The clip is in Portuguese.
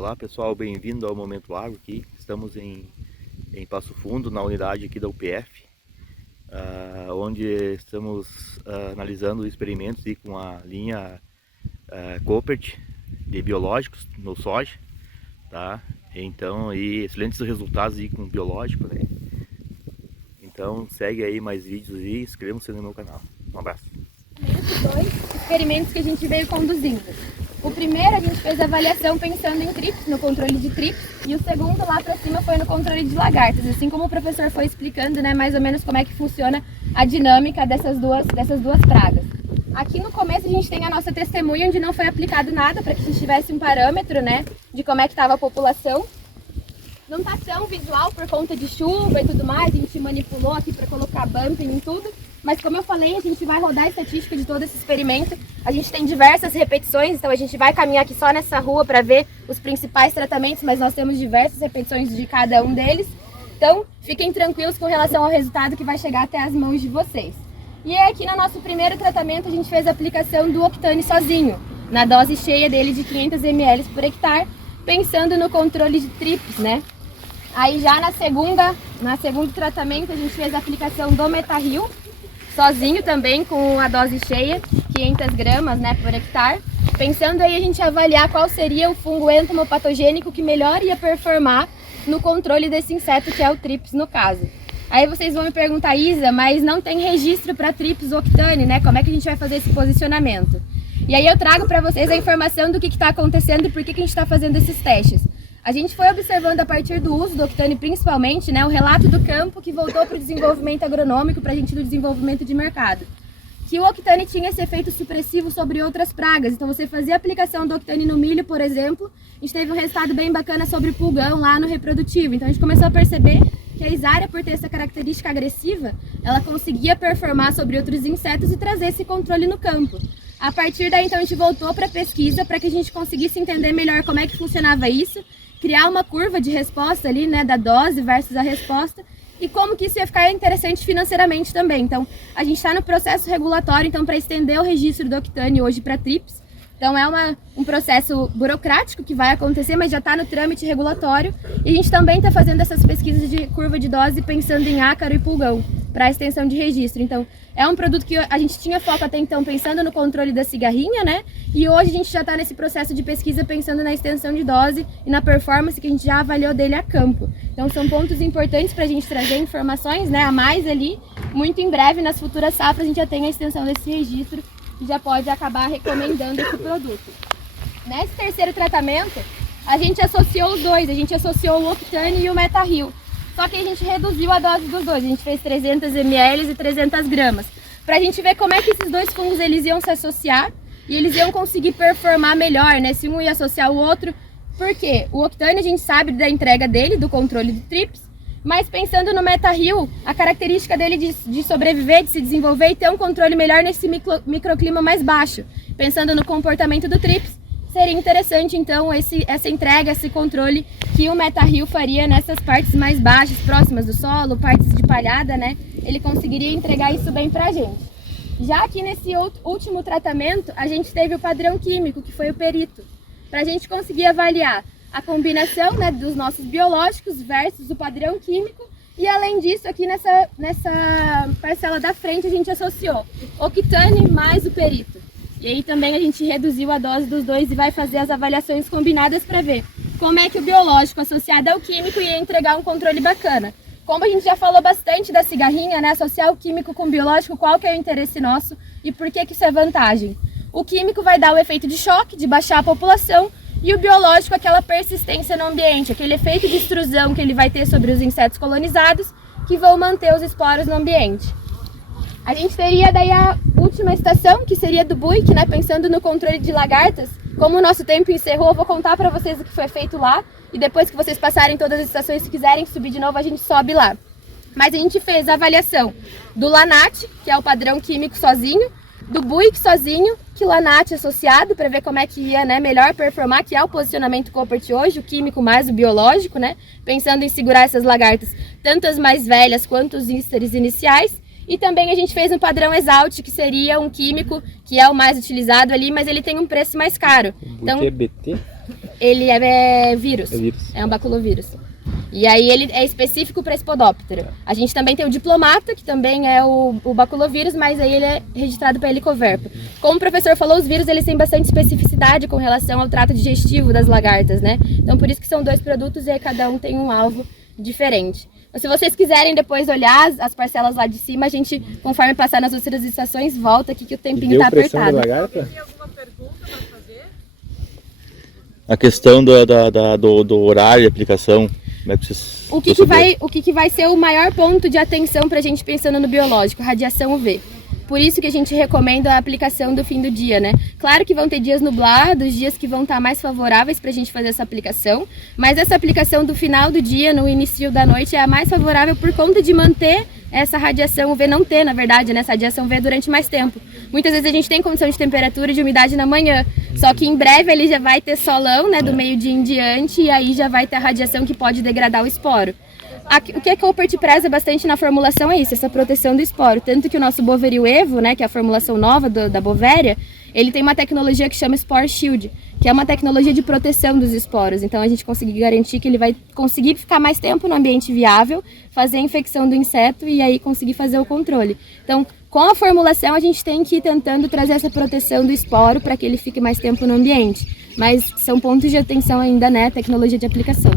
Olá pessoal, bem-vindo ao Momento Agro aqui. Estamos em Passo Fundo, na unidade aqui da UPF, onde estamos analisando experimentos aí com a linha Koppert de biológicos no soja, tá? Então, aí, excelentes resultados aí com biológico, né? Então, segue aí mais vídeos e inscreva-se no meu canal. Um abraço. Dois experimentos que a gente veio conduzindo. O primeiro a gente fez a avaliação pensando em trips, no controle de trips, e o segundo lá para cima foi no controle de lagartas, assim como o professor foi explicando, né, mais ou menos como é que funciona a dinâmica dessas duas pragas. Aqui no começo a gente tem a nossa testemunha, onde não foi aplicado nada, para que a gente tivesse um parâmetro, né, de como é que estava a população. Não está tão visual por conta de chuva e tudo mais, a gente manipulou aqui para colocar bumping em tudo. Mas como eu falei, a gente vai rodar a estatística de todo esse experimento. A gente tem diversas repetições, então a gente vai caminhar aqui só nessa rua para ver os principais tratamentos, mas nós temos diversas repetições de cada um deles. Então, fiquem tranquilos com relação ao resultado que vai chegar até as mãos de vocês. E aqui no nosso primeiro tratamento, a gente fez a aplicação do Octane sozinho, na dose cheia dele de 500 ml por hectare, pensando no controle de trips, né? Aí já no segundo tratamento, a gente fez a aplicação do Metaril, sozinho também, com a dose cheia, 500 gramas, né, por hectare. Pensando aí a gente avaliar qual seria o fungo entomopatogênico que melhor ia performar no controle desse inseto, que é o trips no caso. Aí vocês vão me perguntar, Isa, mas não tem registro para trips Octane, né? Como é que a gente vai fazer esse posicionamento? E aí eu trago para vocês a informação do que está acontecendo e por que a gente está fazendo esses testes. A gente foi observando a partir do uso do Octane principalmente, né, o relato do campo que voltou para o desenvolvimento agronômico, para a gente do desenvolvimento de mercado. Que o Octane tinha esse efeito supressivo sobre outras pragas. Então você fazia a aplicação do Octane no milho, por exemplo, a gente teve um resultado bem bacana sobre pulgão lá no reprodutivo. Então a gente começou a perceber que a Isária, por ter essa característica agressiva, ela conseguia performar sobre outros insetos e trazer esse controle no campo. A partir daí, então, a gente voltou para a pesquisa para que a gente conseguisse entender melhor como é que funcionava isso, criar uma curva de resposta ali, né, da dose versus a resposta, e como que isso ia ficar interessante financeiramente também. Então, a gente está no processo regulatório, então, para estender o registro do Octane hoje para trips. Então, é um processo burocrático que vai acontecer, mas já está no trâmite regulatório. E a gente também está fazendo essas pesquisas de curva de dose pensando em ácaro e pulgão, para a extensão de registro. Então, é um produto que a gente tinha foco até então pensando no controle da cigarrinha, né? E hoje a gente já está nesse processo de pesquisa pensando na extensão de dose e na performance que a gente já avaliou dele a campo. Então, são pontos importantes para a gente trazer informações, né, a mais ali. Muito em breve, nas futuras safras, a gente já tem a extensão desse registro e já pode acabar recomendando esse produto. Nesse terceiro tratamento, a gente associou os dois. A gente associou o Octane e o Metaril. Só que a gente reduziu a dose dos dois, a gente fez 300 ml e 300 gramas, para a gente ver como é que esses dois fungos eles iam se associar e eles iam conseguir performar melhor, né, se um ia associar o outro, porque o Octane a gente sabe da entrega dele, do controle do trips, mas pensando no Metaril, a característica dele de sobreviver, de se desenvolver e ter um controle melhor nesse microclima mais baixo, pensando no comportamento do trips, seria interessante, então, essa entrega, esse controle que o Metaril faria nessas partes mais baixas, próximas do solo, partes de palhada, né? Ele conseguiria entregar isso bem pra gente. Já que nesse último tratamento, a gente teve o padrão químico, que foi o perito, pra gente conseguir avaliar a combinação, né, dos nossos biológicos versus o padrão químico. E além disso, aqui nessa parcela da frente, a gente associou Octane mais o perito. E aí também a gente reduziu a dose dos dois e vai fazer as avaliações combinadas para ver como é que o biológico associado ao químico ia entregar um controle bacana. Como a gente já falou bastante da cigarrinha, né, associar o químico com o biológico, qual que é o interesse nosso e por que isso é vantagem? O químico vai dar o efeito de choque, de baixar a população, e o biológico aquela persistência no ambiente, aquele efeito de extrusão que ele vai ter sobre os insetos colonizados, que vão manter os esporos no ambiente. A gente teria daí a última estação, que seria do Buick, né, pensando no controle de lagartas. Como o nosso tempo encerrou, eu vou contar para vocês o que foi feito lá. E depois que vocês passarem todas as estações, se quiserem subir de novo, a gente sobe lá. Mas a gente fez a avaliação do Lanat, que é o padrão químico sozinho, do Buick sozinho, que Lanat associado, para ver como é que ia, né, melhor performar, que é o posicionamento Koppert hoje, o químico mais o biológico, né, pensando em segurar essas lagartas, tanto as mais velhas quanto os ísteres iniciais. E também a gente fez um padrão Exalt, que seria um químico que é o mais utilizado ali, mas ele tem um preço mais caro. Então, o que é BT? Ele é vírus. É vírus. É um baculovírus. E aí ele é específico para Spodoptera. A gente também tem o diplomata, que também é o baculovírus, mas aí ele é registrado para Helicoverpa. Como o professor falou, os vírus eles têm bastante especificidade com relação ao trato digestivo das lagartas, né? Então por isso que são 2 produtos e aí cada um tem um alvo diferente. Então, se vocês quiserem depois olhar as parcelas lá de cima, a gente, conforme passar nas outras estações, volta aqui que o tempinho tá apertado. Tem alguma pergunta para fazer? A questão do horário de aplicação, como é que vocês... O que vai ser o maior ponto de atenção para a gente pensando no biológico? Radiação UV. Por isso que a gente recomenda a aplicação do fim do dia, né? Claro que vão ter dias nublados, dias que vão estar mais favoráveis para a gente fazer essa aplicação, mas essa aplicação do final do dia, no início da noite, é a mais favorável por conta de manter essa radiação UV, não ter, na verdade, né, essa radiação UV durante mais tempo. Muitas vezes a gente tem condição de temperatura e de umidade na manhã, só que em breve ele já vai ter solão, né, do meio-dia em diante, e aí já vai ter a radiação que pode degradar o esporo. O que a Koppert preza bastante na formulação é isso, essa proteção do esporo. Tanto que o nosso Boveril Evo, né, que é a formulação nova da Bovéria, ele tem uma tecnologia que chama Spore Shield, que é uma tecnologia de proteção dos esporos. Então a gente consegue garantir que ele vai conseguir ficar mais tempo no ambiente viável, fazer a infecção do inseto e aí conseguir fazer o controle. Então, com a formulação a gente tem que ir tentando trazer essa proteção do esporo para que ele fique mais tempo no ambiente. Mas são pontos de atenção ainda, né, tecnologia de aplicação.